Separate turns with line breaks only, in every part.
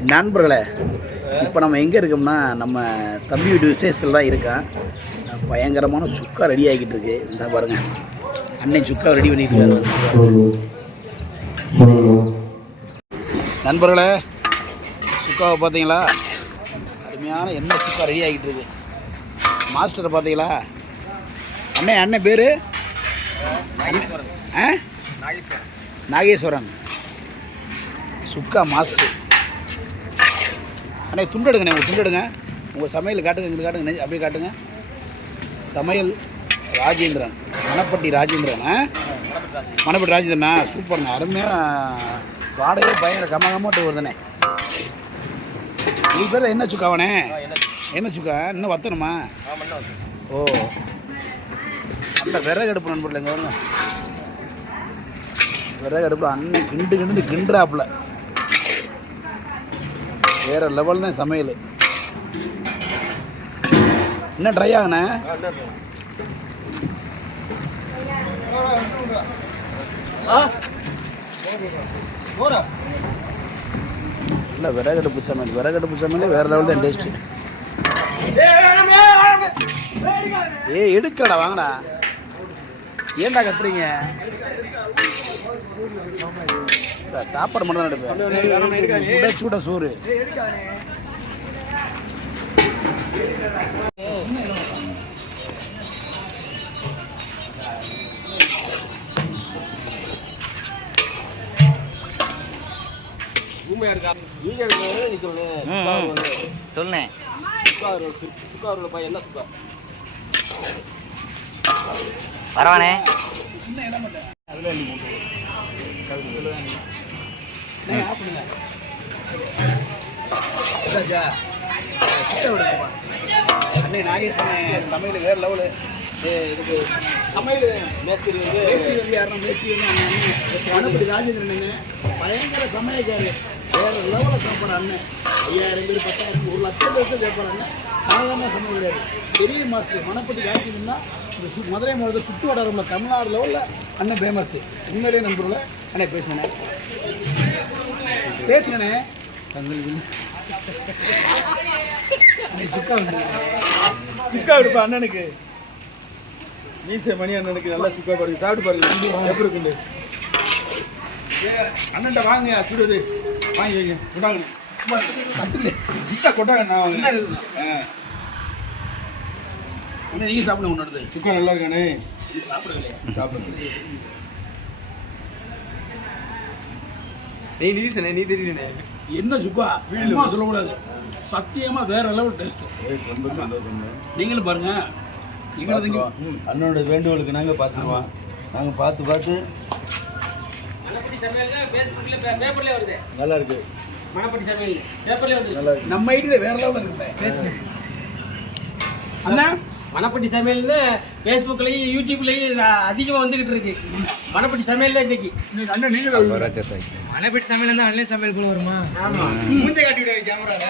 நண்பர்களே இப்போ நம்ம எங்கே இருக்கோம்னா நம்ம தம்பி வீட்டு விசேஷத்தில் தான் இருக்கேன். பயங்கரமான சுக்கா ரெடி ஆகிட்டு இருக்கு. இந்த பாருங்க. அண்ணன் சுக்கா ரெடி பண்ணிட்டு இருக்காரு. நண்பர்களே சுக்காவை பார்த்தீங்களா? அருமையான எண்ணெய் சுக்கா ரெடி ஆகிட்டு இருக்கு. மாஸ்டரை பார்த்தீங்களா? அண்ணன் அண்ணன் பேர்? ஆ? நாகேஸ்வரன். சுக்கா மாஸ்டர். அண்ணே துண்டு எடுங்கண்ணே உங்கள் துண்டு எடுங்க உங்கள் சமையல் காட்டுங்க இங்கே காட்டுங்க நெஞ்சு அப்படியே காட்டுங்க. சமையல் ராஜேந்திரன் மணப்பட்டி ராஜேந்திரன் மணப்பட்டி ராஜேந்திரனா சூப்பர்ண்ணே அருமையாக வாடகை பயங்கர கமகமாட்டு வருதுண்ணே. இது பேர் என்ன சுக்காவண்ணே என்ன சுக்கா? இன்னும் வத்தணுமா? ஓ. நல்ல விறகு அடுப்பு நண்பர்கள் எங்கே வருங்க விறகு அடுப்பில் அண்ணன் கிண்டு கிண்டு கிண்டுறாப்புல. வேற லெவல் தான் சமையல். என்ன ட்ரை ஆகுண்ணே இல்லை விறகடுப்பு சமையல். விறகடுப்பு சமையலே வேற லெவல் தான் டேஸ்ட்டு ஏ எடுக்கடா வாங்கடா. ஏன்டா கத்துறீங்க? சாப்பாடு மட்டும் தான் எடுப்பேன் சுட சுட சோறு.
சொல்லேன் பரவானே
ராஜா சித்த விடுங்கப்பா அண்ணே நாகேசனே சமையல் வேற லெவலு இதுக்கு சமையல் மேஸ்திரி வந்து மேஸ்திரி வந்து யாருன்னா மேஸ்திரி வந்து அண்ணன். அண்ணப்படி ராஜேந்திரன் அண்ணன். பயங்கர வேற லெவலில் சாப்பாடு அண்ணன். ஐயாயிரம் பேர் பத்தாயிரம் ஒரு லட்சம் பேருக்கு அண்ணன். சாதாரண சமையல் கிடையாது. பெரிய மாஸ்டர் மணப்பட்டி ராஜேந்திரன்னா இந்த சு மதுரை மாவட்டத்தில் சுற்று வட்டாரம்ல தமிழ்நாடு லெவலில் அண்ணன் ஃபேமஸ் உண்மையிலேயே நண்பர்களே அண்ணே பேசுங்கண்ணே பேசுங்கண்ணே. சுக்கா
சுக்கா எடுப்பா அண்ணனுக்கு. மீசை மணி அண்ணனுக்கு நல்லா சுக்கா பாருங்க. சாப்பிட்டு பாருங்க. எப்படி இருக்குண்டு அண்ணன்ட்ட வாங்க சுடுது வாங்கி வைங்க. கொண்டாங்க. கொண்டாங்க நான்
நீங்கள் சாப்பிடுங்க ஒன்று
சுக்கா நல்லா இருக்கானே.
சாப்பிடுங்க
சாப்பிடுங்க
நீ நீ நீ தெரியலண்ணே
என்ன சுக்கா சும்மா சொல்லக்கூடாது. சத்தியமா வேற லெவல் டேஸ்ட்
ரொம்ப சந்தோஷம்
நீங்களும் பாருங்க.
அண்ணனோட வேண்டுகோளுக்கு நாங்கள் பார்த்துக்குவோம் நாங்கள் பார்த்து பார்த்து
மணப்பட்டி சமையல் ஃபேஸ்புக்கில் பேப்பர்லேயே வருது.
நல்லா இருக்கு.
நம்ம ஐடியில் வேற லெவலில் இருக்குல்ல. அண்ணா?
மணப்பட்டி சமையல்னு ஃபேஸ்புக்லேயும் யூடியூப்லேயும் அதிகமாக வந்துக்கிட்டு இருக்கு. மணப்பட்டி சமையல் தான் இன்னைக்கு மணப்பட்டி சமையல் தான் அண்ணன் சமையலுக்குள்ள வருமா? ஆமாம்
மூஞ்ச காட்டி விடுங்க கேமரால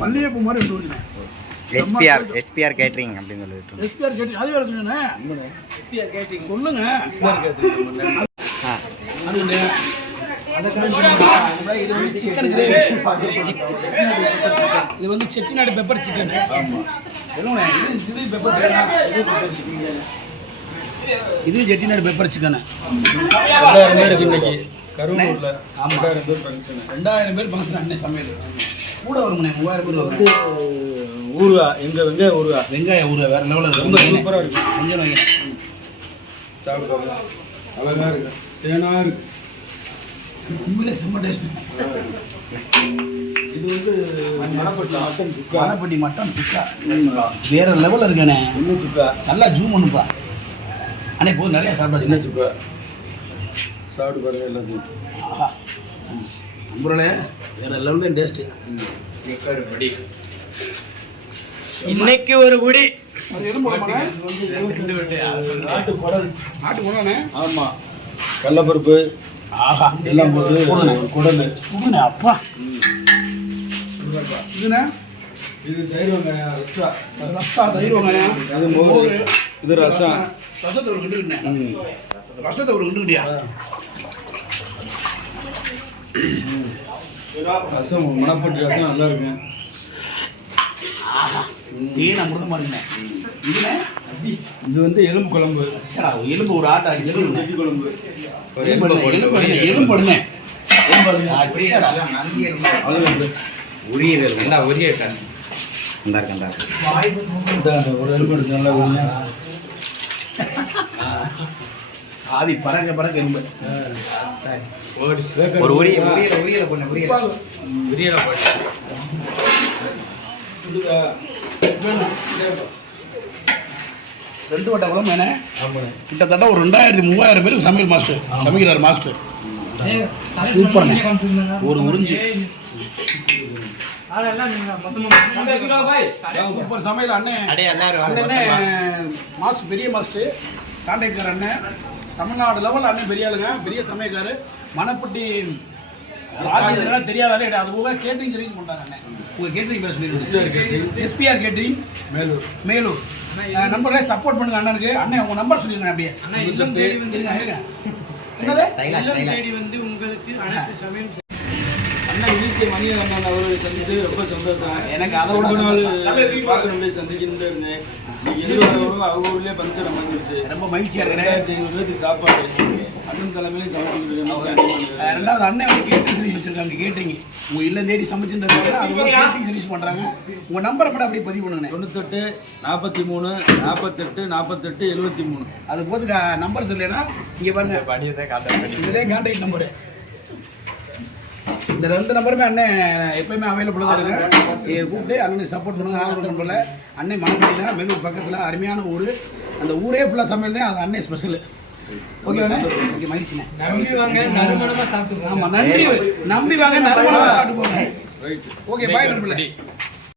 மல்லிகைப்பூ மாதிரி
எஸ்பிஆர் எஸ்பிஆர் கேட்ரிங் அப்படின்னு சொல்லிட்டு
எஸ்பிஆர் கேட்டு அது வேற சொல்லுங்கண்ணே
எஸ்பிஆர் கேட்டிங்
சொல்லுங்க. இது வந்து சிக்கன் கிரேவி இது வந்து செட்டிநாடு பெப்பர் சிக்கன் இது பெப்பர் சிக்கனா இது செட்டிநாடு பெப்பர் சிக்கனு
ரெண்டாயிரம் பேர் இன்னைக்கு கரூரில் ரெண்டாயிரம் பேர் ஃபங்க்ஷனு
ரெண்டாயிரம் பேர் ஃபங்க்ஷன் அண்ணன் சமையல். கூட வருமுண்ணே மூவாயிரம் பேர் வரும்.
ஊருகா எங்க வெங்காய ஊருகா?
வெங்காயம் ஊற வேற லெவலில்
ரொம்ப
இருக்கும்
சூப்பரா இருக்கு.
கொஞ்சம் வைங்க
சாப்பிட்டு அழகா இருக்கு. தேனா இருக்கு.
உண்மையிலே செம்ம டேஸ்ட்
இது வந்து மணப்பட்டி மட்டன் சுக்கா.
வேற லெவலில் இருக்கானே.
இன்னும் சுக்கா.
நல்லா ஜூம் பண்ணுப்பா. அண்ணே போதும் நிறையா சாப்பிடாது
என்ன சுக்கா. சாப்பிட்டு பாருங்க எல்லாத்தையும்
ஆஹா. நம்புறலே வேற லெவல் தான் டேஸ்ட்டு
இன்னைக்கு ஒரு குடி.
நாட்டு குடல்.
நாட்டு போடானே
ஆமா. கடலப்பருப்பு
ஆஹா
எல்லாம் போட்டு
போடுண்ணே.
குடல்
சுடுண்ணே அப்பா. இதுண்ணே?
இது தயிர் வெங்காயம்
ரஸ்தா தயிர் வெங்காயம்.
அது மோர். இது ரசம்.
ரசத்தை ஒரு கிண்டு
ம்.
ரசத்தை ஒரு கிண்டு
ரசம் மணப்பட்டி ரசம் நல்லா இருக்கும்
ஏன் அமிர்தம் பாருங்க இதுல
இது வந்து எலும்பு குழம்பு.
எலும்பு ஒரு ஆட்டா எலும்பு
குழம்பு.
எலும்பு எலும்பு எலும்பு
உரியதல் என்ன உரிய இந்தா இருக்கு.
ஒரு எலும்பு எடுத்து நல்லா உரியா.
ஆதி பறக்க பறக்க எலும்பு.
ஒரு உரிய உரியல உரியல பொண்ணு உரியல. உரியல போட்டு
சுடுதா?
ரெண்டு வட்ட குழம்பு என்ன. கிட்டத்தட்ட ஒரு ரெண்டாயிரத்தி மூவாயிரம் பேருக்கு சமையல் மாஸ்டர் சமைக்கிறார் மாஸ்டர். சூப்பர்ண்ணே. ஒரு உறிஞ்சி. சூப்பர் சமையல் அண்ணன் மாஸ்டர் பெரிய மாஸ்டர் கான்ட்ராக்டர் அண்ணன் தமிழ்நாடு லெவல் அண்ணன் பெரிய ஆளுங்க பெரிய சமையல்காரு. மணப்பட்டி ராஜேந்திரன் தெரியாதாலே. அது போக கேட்டரிங் சர்வீஸ் பண்ணுறாங்க அண்ணன் உங்கள் கேட்டரிங் பேர் சொல்லிடுங்க. SPR catering
Melur.
மேலூர். நம்பர்ல சப்போர்ட் பண்ணுங்க அண்ணனுக்கு. அண்ணன் உங்க நம்பர் சொல்லிருங்க அப்படியே.
அண்ணா இல்லம் தேடி வந்து
இருங்க என்னது
இல்லம். தேடி வந்து உங்களுக்கு அனைத்து சமயம்
அண்ணன் ஈசிய மணி அண்ணன் அவரை சந்தித்து ரொம்ப சந்தோஷம்.
எனக்கு அதை விட சந்தோஷம்.
பார்க்கணும் சந்திச்சுட்டு இருந்தேன். அவங்க ஊர்லயே அமைஞ்சிருச்சு.
ரொம்ப மகிழ்ச்சியா
பேருக்கு சாப்பாடு. அண்ணன் தலைமையிலே சமைச்சுக்கிட்டு
ரெண்டாவது அண்ணன் வந்து கேட்டரிங் சர்வீஸ் வச்சிருக்காங்க கேட்டரிங் உங்க இல்லம் தேடி சமைச்சு தருவாங்க அது போக கேட்டரிங் சர்வீஸ் பண்றாங்க. உங்க நம்பரை மட்டும் அப்படியே பதிவு பண்ணுங்க.
தொண்ணூத்தெட்டு நாற்பத்தி மூணு நாற்பத்தெட்டு நாற்பத்தெட்டு எழுபத்தி மூணு
அது போது நம்பர் தெரியலனா இங்க பாருங்க. இதே கான்டாக்ட் நம்பர் இந்த ரெண்டு நம்பருமே அண்ணன் எப்பயுமே அவைலபிளாக தான் இருக்கு. கூப்பிட்டு அண்ணனுக்கு சப்போர்ட் பண்ணுங்க ஆதரவு நம்பரில் அண்ணன் மணப்பட்டி தான் மேலூர் பக்கத்தில் அருமையான ஊர். அந்த ஊரே ஃபுல்லாக சமையல் தான் அது அண்ணன் ஸ்பெஷல் ஓகேவாண்ணே ஓகே மகிழ்ச்சிண்ணே.
நம்பி வாங்க நறுமணமா சாப்பிட்டு
ஆமாம் நன்றி. நம்பி வாங்க நறுமணமாக சாப்பிட்டு போங்க. ஓகே பாய் நம்பல